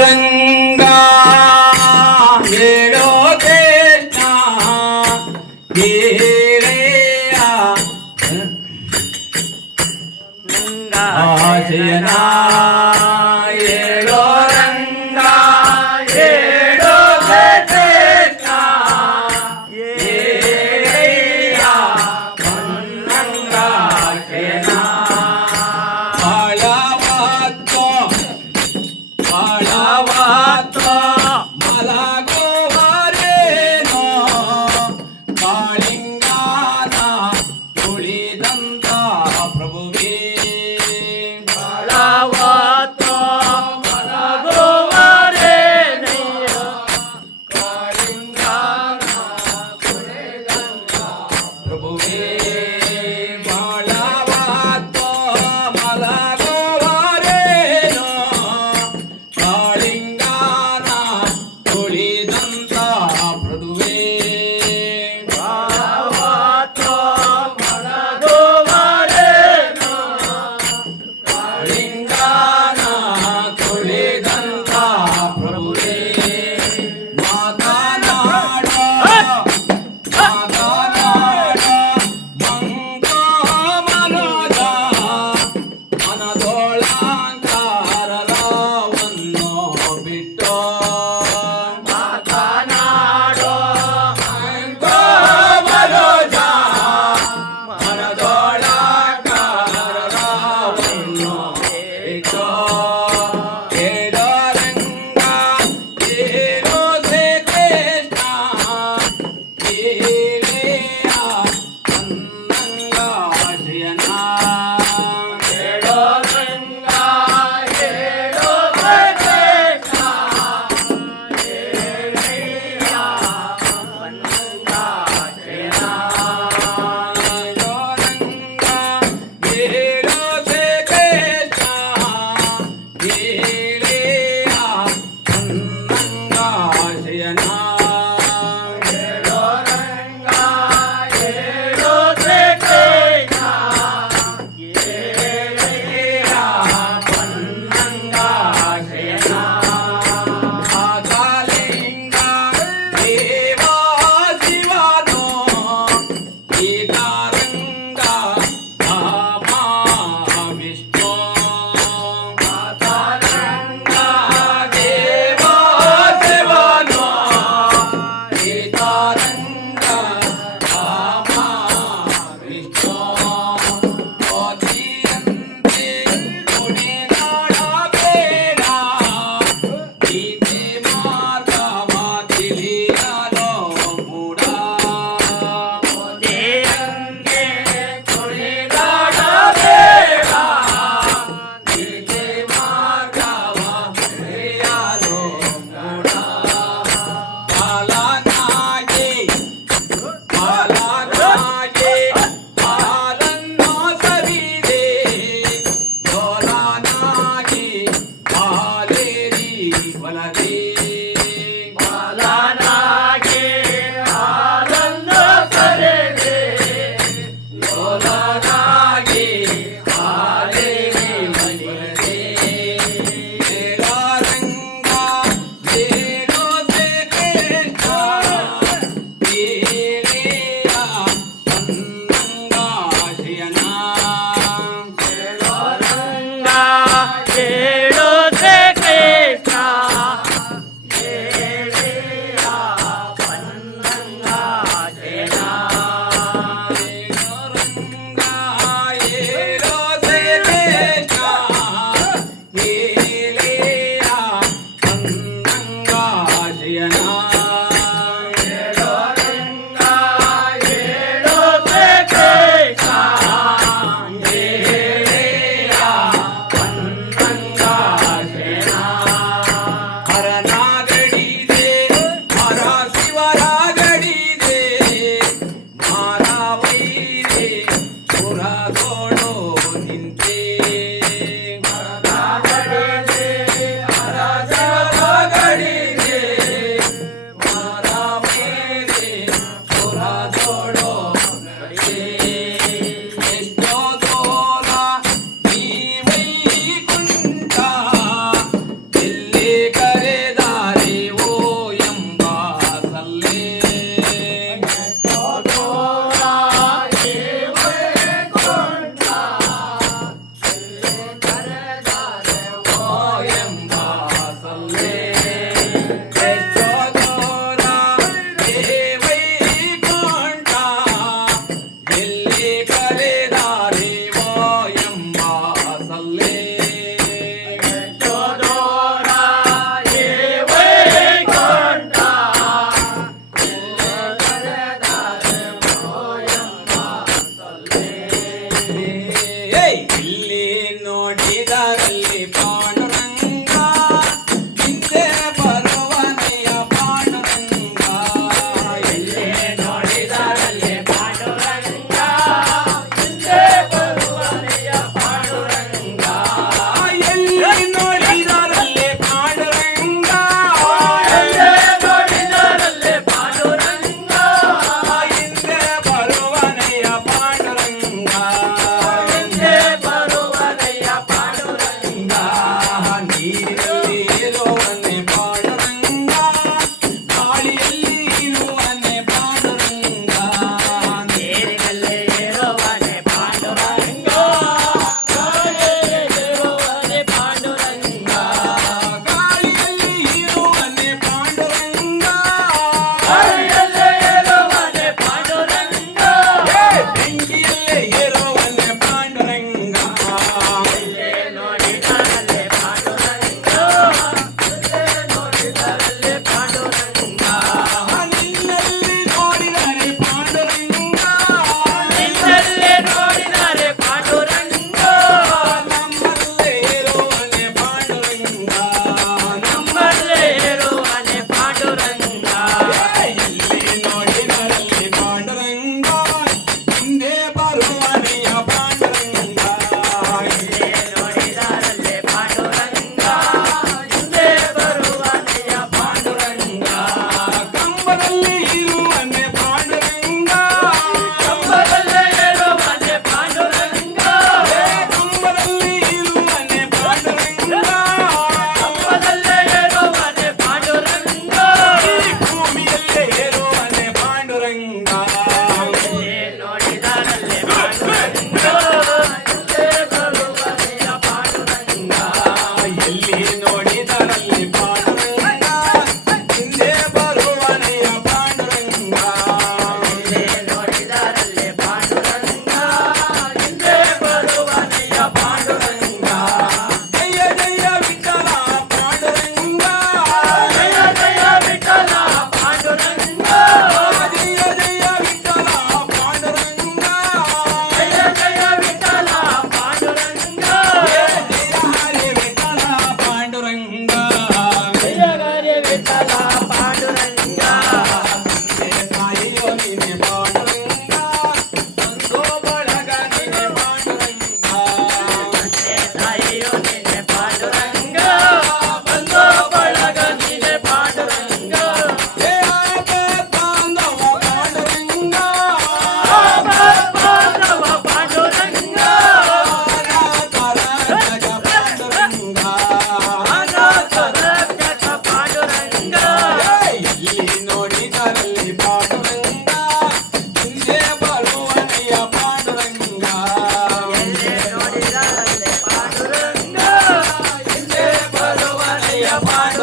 ರಂಗ ಹೇಳೋ ಕೃಷ್ಣ ಗೆಳೆಯ ಆಶಯನ ಹೇಳೋ ರಂಗ ಹೇಳೋ ಕೃಷ್ಣ ಗೆಳೆಯ ರಂಗ ಆಶಯನ ಬಾಳವಾತ್ತು ಮಲಗುವರೇನೋ ಕಾಳಿಂಗಾನ ತುಳಿದಂತ ಪ್ರಭುವೇ ಬಾಳವಾತ್ತು ಮಲಗುವರೇನಯ್ಯ ಕಾಳಿಂಗಾನ ತುಳಿದಂತ ಪ್ರಭುವೇ ಬಾಳವಾತ್ತು ಮಲಗುವರೇನೋ ಕಾಳಿಂಗಾನ ತುಳಿದಂತ ಪ್ರಭುವೇ ಬಾಳವಾತ್ತು ಮಲಗುವರೇನೋ ಕಾಳಿಂಗಾನ ತುಳಿದಂತ ಪ್ರಭುವೇ ಮಾತನಾಡೋ ಮಂಗ ಮನೋಜ ಮನದೊಳಂಕಾರವನ್ನು ಬಿಟ್ಟು ಮಾತನಾಡೋ ಮಂಗ ಮನೋಜ ಮನದೊಳಂಕಾರವನ್ನು ಬಿಟ್ಟು ಕೇಳೋ ರಂಗ ಕೇಳೋ ಶ್ರೀ ಕೃಷ್ಣ ಗೆಳೆಯ ಅನ್ನಂಗ ಆಶಯನ ಹೇಳೋ ರಂಗ ಹೇಳೋ ಕೃಷ್ಣ ಗೆಳೆಯ ಅನ್ನಂಗ ಆಶಯನ ಹೇಳೋ ರಂಗ ಹೇಳೋ ಶ್ರೀ ಕೃಷ್ಣ ಗೆಳೆಯ ಅನ್ನಂಗ ಆಶಯನ ಹೇಳೋ ರಂಗ ಹೇಳೋ ಶ್ರೀ ಕೃಷ್ಣ ಗೆಳೆಯ ಅನ್ನಂಗ ಆಶಯನ ಆಕಾಲಿಂಗ ದೇವ ಶಿವನೋ ಏಕಾರಂಗ ರಾಮ ವಿಷ್ಣು ಆಕಾರಂಗ ದೇವ ಶಿವನೋ ಏಕಾರಂಗ ರಾಮ ವಿಷ್ಣು ಓದಿಯಂತೆ ನುಡಿದಾಡಬೇಡ ಗೀತೆ ಮಾರ್ಗವ ತಿಳಿಯಲು ಮೂಢ ಓದಿಯಂತೆ ನುಡಿದಾಡಬೇಡ ಗೀತೆ ಮಾರ್ಗವ ತಿಳಿಯಲು ಮೂಢ ಬಾಲನಾಗಿ ಹಾಲನ್ನು ಸವಿದೆ ಲೋಲನಾಗಿ ಹಾಲೇರಿ ಒಲದೆ ಬಾಲನಾಗಿ ಹಾಲನ್ನು ಸವಿದೆ ಲೋಲನಾಗಿ ಹಾಲೇರಿ ಒಲದೆ ಹೇಳೋ ರಂಗ ಹೇಳೋ ಶ್ರೀ ಕೃಷ್ಣ ಗೆಳೆಯ ಅನ್ನಂಗ ಆಶಯನ ಹೇಳೋ ರಂಗ ಹೇಳೋ ಶ್ರೀ ಕೃಷ್ಣ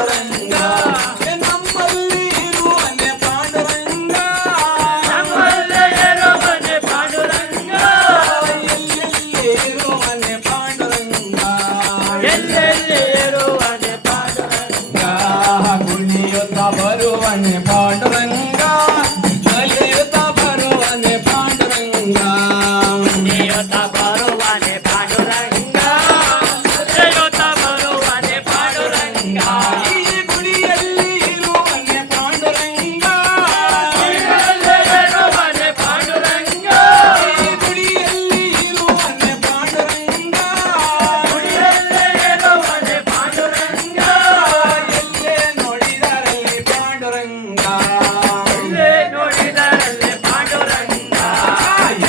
ಪಾಂಡುರಂಗ ನಮ್ಮಲ್ಲಿ ಇರುವನೆ ಪಾಂಡುರಂಗ ನಮ್ಮಲ್ಲಿ ಇರುವನೆ ಪಾಂಡುರಂಗ ಎಲ್ಲೆಲ್ಲಿ ಇರುವನೆ ಪಾಂಡುರಂಗ ಎಲ್ಲೆಲ್ಲಿ ಇರುವನೆ ಪಾಂಡುರಂಗ ಕುಣಿಯುತ್ತ ಬರುವನೆ ಪಾಂಡುರಂಗ ನಲಿಯುತ್ತ ಬರುವನೆ ಪಾಂಡುರಂಗ ದೇವತ ಬರುವನೆ ಪಾಂಡುರಂಗ ದೇವತ ಬರುವನೆ ಪಾಂಡುರಂಗ ಈ ಗುಡಿಯಲ್ಲಿ ಇರುವನೆ ಪಾಂಡುರಂಗ ಗುಡಿಯಲ್ಲಿ ಇರುವನೆ ಪಾಂಡುರಂಗ ಈ ಗುಡಿಯಲ್ಲಿ ಇರುವನೆ ಪಾಂಡುರಂಗ ಗುಡಿಯಲ್ಲಿ ಇರುವನೆ ಪಾಂಡುರಂಗ ಎಲ್ಲೇ ನೋಡಿದರಲ್ಲಿ ಪಾಂಡುರಂಗ ಎಲ್ಲೇ ನೋಡಿದರಲ್ಲಿ ಪಾಂಡುರಂಗ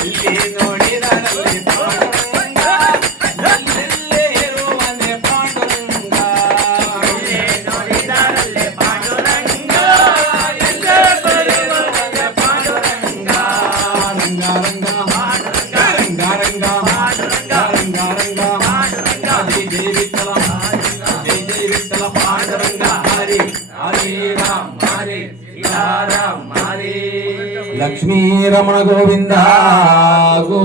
ಎಲ್ಲಿ ನೋಡಿದರಲ್ಲಿ ಪಾಂಡುರಂಗ ಎಲ್ಲೆಲ್ಲೇ ಇರುವನೆ ಪಾಂಡುರಂಗ ಎಲ್ಲೇ ನೋಡಿದರಲ್ಲಿ ಪಾಂಡುರಂಗ ಎಲ್ಲೇ ಬರುವನೆ ಪಾಂಡುರಂಗ ರಂಗ ರಂಗ ರಂಗ ರಂಗ ರಂಗ ರಂಗ ರಂಗ ಜೈ ಜೈ ವಿಠಲ ಜೈ ಜೈ ವಿಠಲ ಪಾಂಡುರಂಗ ಹರಿ ಹರಿ ರಾಮ ಹರಿ ಸೀತಾರಾಮ ಹರಿ ಲಕ್ಷ್ಮೀ ರಮಣ ಗೋವಿಂದ ಗೋ